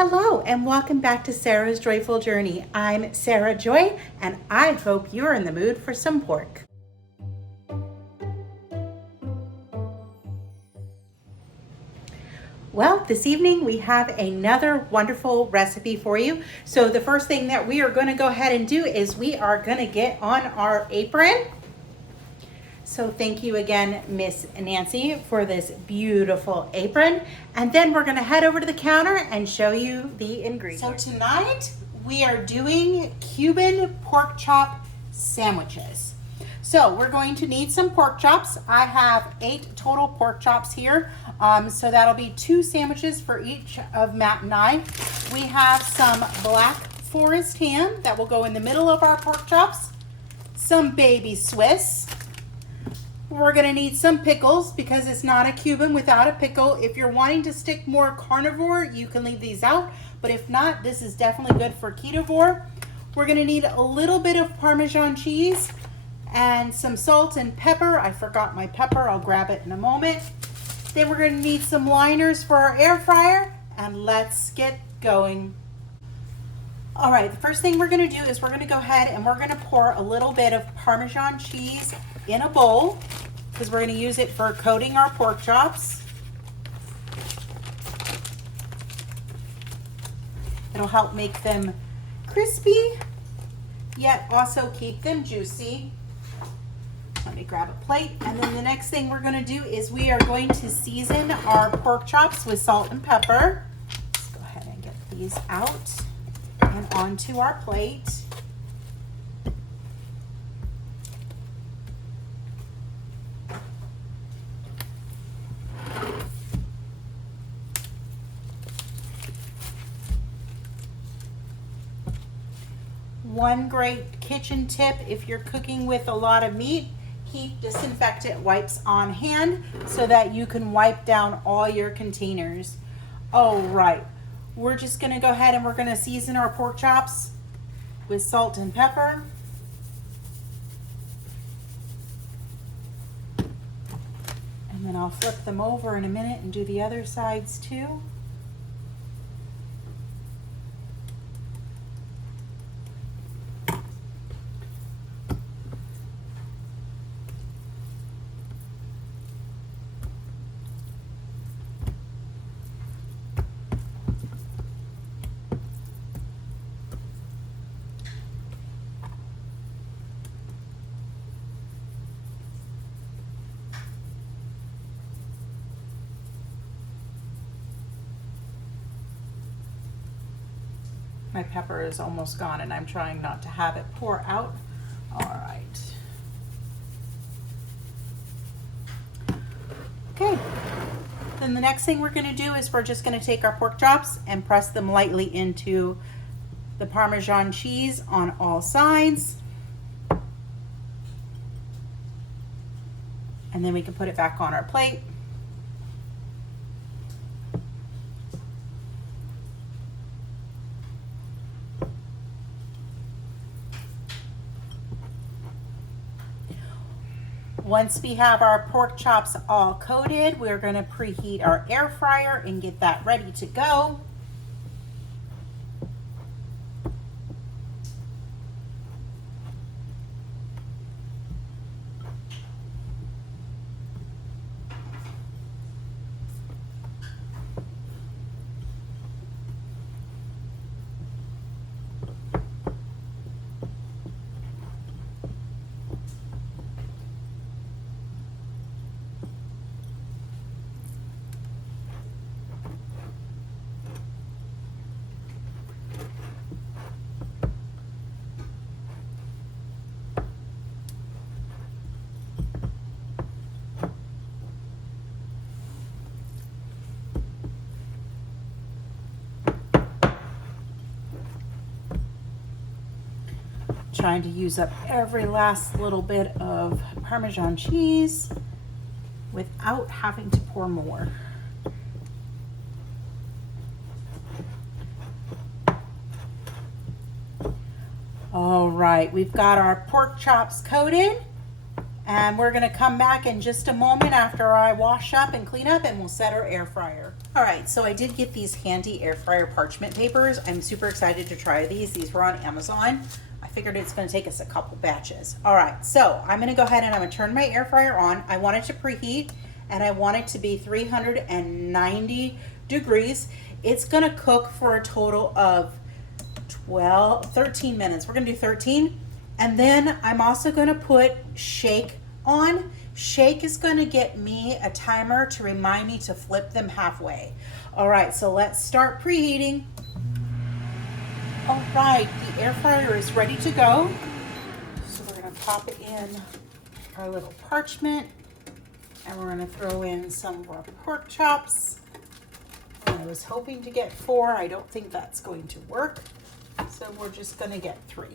Hello and welcome back to Sarah's Joyful Journey. I'm Sarah Joy and I hope you're in the mood for some pork. Well, this evening we have another wonderful recipe for you. So the first thing that we are going to go ahead and do is we are going to get on our apron. So thank you again, Miss Nancy, for this beautiful apron. And then we're gonna head over to the counter and show you the ingredients. So tonight we are doing Cuban pork chop sandwiches. So we're going to need some pork chops. I have 8 total pork chops here. So that'll be 2 sandwiches for each of Matt and I. We have some Black Forest ham that will go in the middle of our pork chops. Some baby Swiss. We're gonna need some pickles because it's not a Cuban without a pickle. If you're wanting to stick more carnivore, you can leave these out. But if not, this is definitely good for Ketovore. We're gonna need a little bit of Parmesan cheese and some salt and pepper. I forgot my pepper, I'll grab it in a moment. Then we're gonna need some liners for our air fryer, and let's get going. All right, the first thing we're gonna do is we're gonna go ahead and we're gonna pour a little bit of Parmesan cheese in a bowl because we're going to use it for coating our pork chops. It'll help make them crispy, yet also keep them juicy. Let me grab a plate. And then the next thing we're going to do is we are going to season our pork chops with salt and pepper. Let's go ahead and get these out and onto our plate. One great kitchen tip if you're cooking with a lot of meat, keep disinfectant wipes on hand so that you can wipe down all your containers. All right, we're just gonna go ahead and we're gonna season our pork chops with salt and pepper. And then I'll flip them over in a minute and do the other sides too. My pepper is almost gone and I'm trying not to have it pour out. All right. Okay. Then the next thing we're going to do is we're just going to take our pork chops and press them lightly into the Parmesan cheese on all sides. And then we can put it back on our plate. Once we have our pork chops all coated, we're going to preheat our air fryer and get that ready to go. Trying to use up every last little bit of Parmesan cheese without having to pour more. All right, we've got our pork chops coated, and we're gonna come back in just a moment after I wash up and clean up, and we'll set our air fryer. All right, so I did get these handy air fryer parchment papers. I'm super excited to try these. These were on Amazon. I figured it's gonna take us a couple batches. All right, so I'm gonna go ahead and I'm gonna turn my air fryer on. I want it to preheat and I want it to be 390 degrees. It's gonna cook for a total of 13 minutes. We're gonna do 13. And then I'm also gonna put shake on. Shake is gonna get me a timer to remind me to flip them halfway. All right, so let's start preheating. All right, the air fryer is ready to go. So we're gonna pop it in our little parchment and we're gonna throw in some of our pork chops. I was hoping to get 4. I don't think that's going to work. So we're just gonna get 3.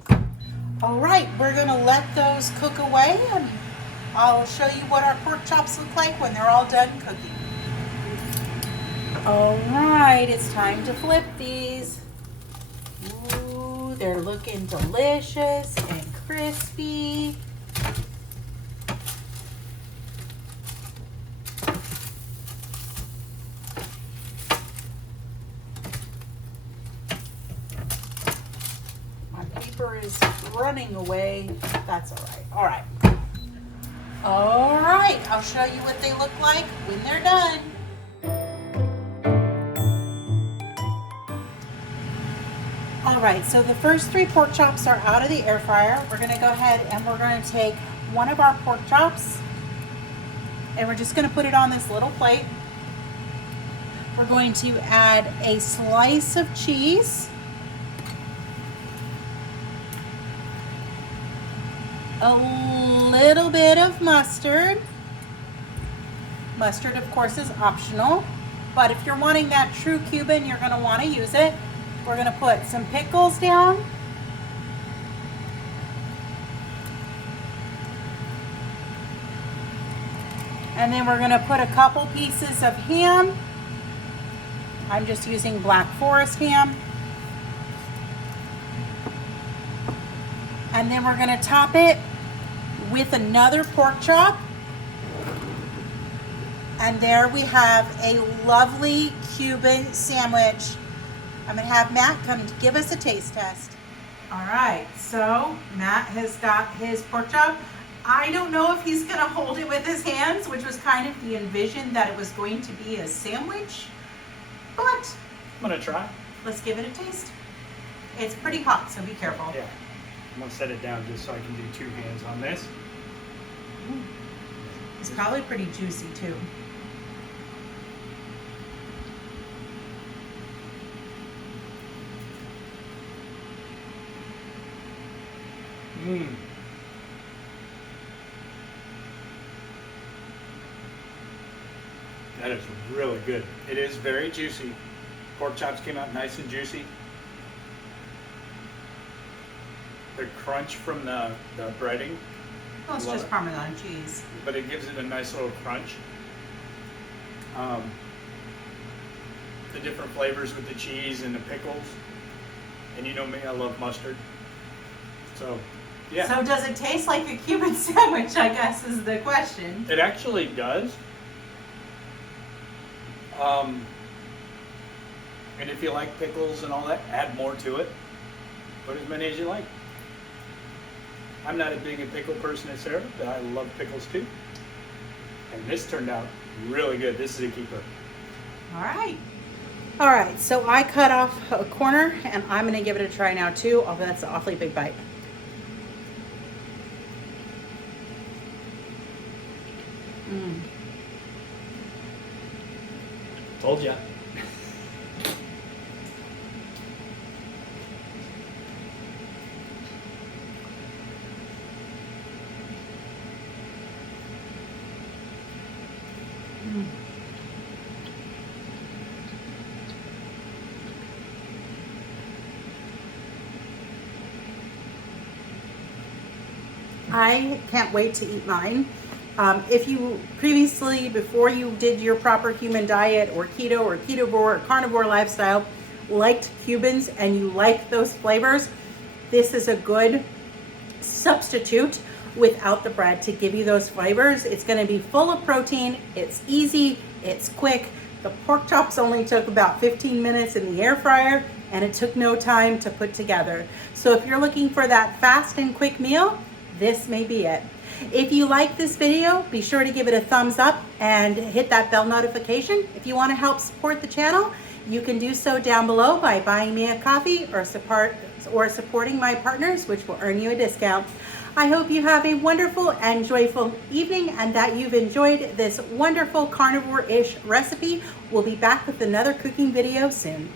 All right, we're gonna let those cook away and I'll show you what our pork chops look like when they're all done cooking. All right, it's time to flip these. Ooh, they're looking delicious and crispy. My paper is running away. That's all right. All right. All right, I'll show you what they look like when they're done. All right, so the first 3 pork chops are out of the air fryer. We're gonna go ahead and we're gonna take one of our pork chops and we're just gonna put it on this little plate. We're going to add a slice of cheese, a little bit of mustard. Mustard, of course, is optional, but if you're wanting that true Cuban, you're gonna wanna use it. We're gonna put some pickles down. And then we're gonna put a couple pieces of ham. I'm just using Black Forest ham. And then we're gonna top it with another pork chop. And there we have a lovely Cuban sandwich. I'm gonna have Matt come to give us a taste test. All right, so Matt has got his pork chop. I don't know if he's gonna hold it with his hands, which was kind of the envision that it was going to be a sandwich, but I'm gonna try. Let's give it a taste. It's pretty hot, so be careful. Yeah, I'm gonna set it down just so I can do 2 hands on this. It's probably pretty juicy too. Mmm. That is really good. It is very juicy. Pork chops came out nice and juicy. The crunch from the breading. Well, it's just Parmesan cheese. But it gives it a nice little crunch. The different flavors with the cheese and the pickles. And you know me, I love mustard. So, yeah. So does it taste like a Cuban sandwich, I guess is the question. It actually does. And if you like pickles and all that, add more to it. Put as many as you like. I'm not as big a pickle person as Sarah, but I love pickles too. And this turned out really good. This is a keeper. All right. All right, so I cut off a corner and I'm gonna give it a try now too. Oh, that's an awfully big bite. Told ya. I can't wait to eat mine. If you previously, before you did your proper human diet or keto or ketovore or carnivore lifestyle, liked Cubans and you like those flavors, this is a good substitute without the bread to give you those flavors. It's going to be full of protein. It's easy. It's quick. The pork chops only took about 15 minutes in the air fryer, and it took no time to put together. So if you're looking for that fast and quick meal, this may be it. If you like this video, be sure to give it a thumbs up and hit that bell notification. If you want to help support the channel, you can do so down below by buying me a coffee or supporting my partners, which will earn you a discount. I hope you have a wonderful and joyful evening and that you've enjoyed this wonderful carnivore-ish recipe. We'll be back with another cooking video soon.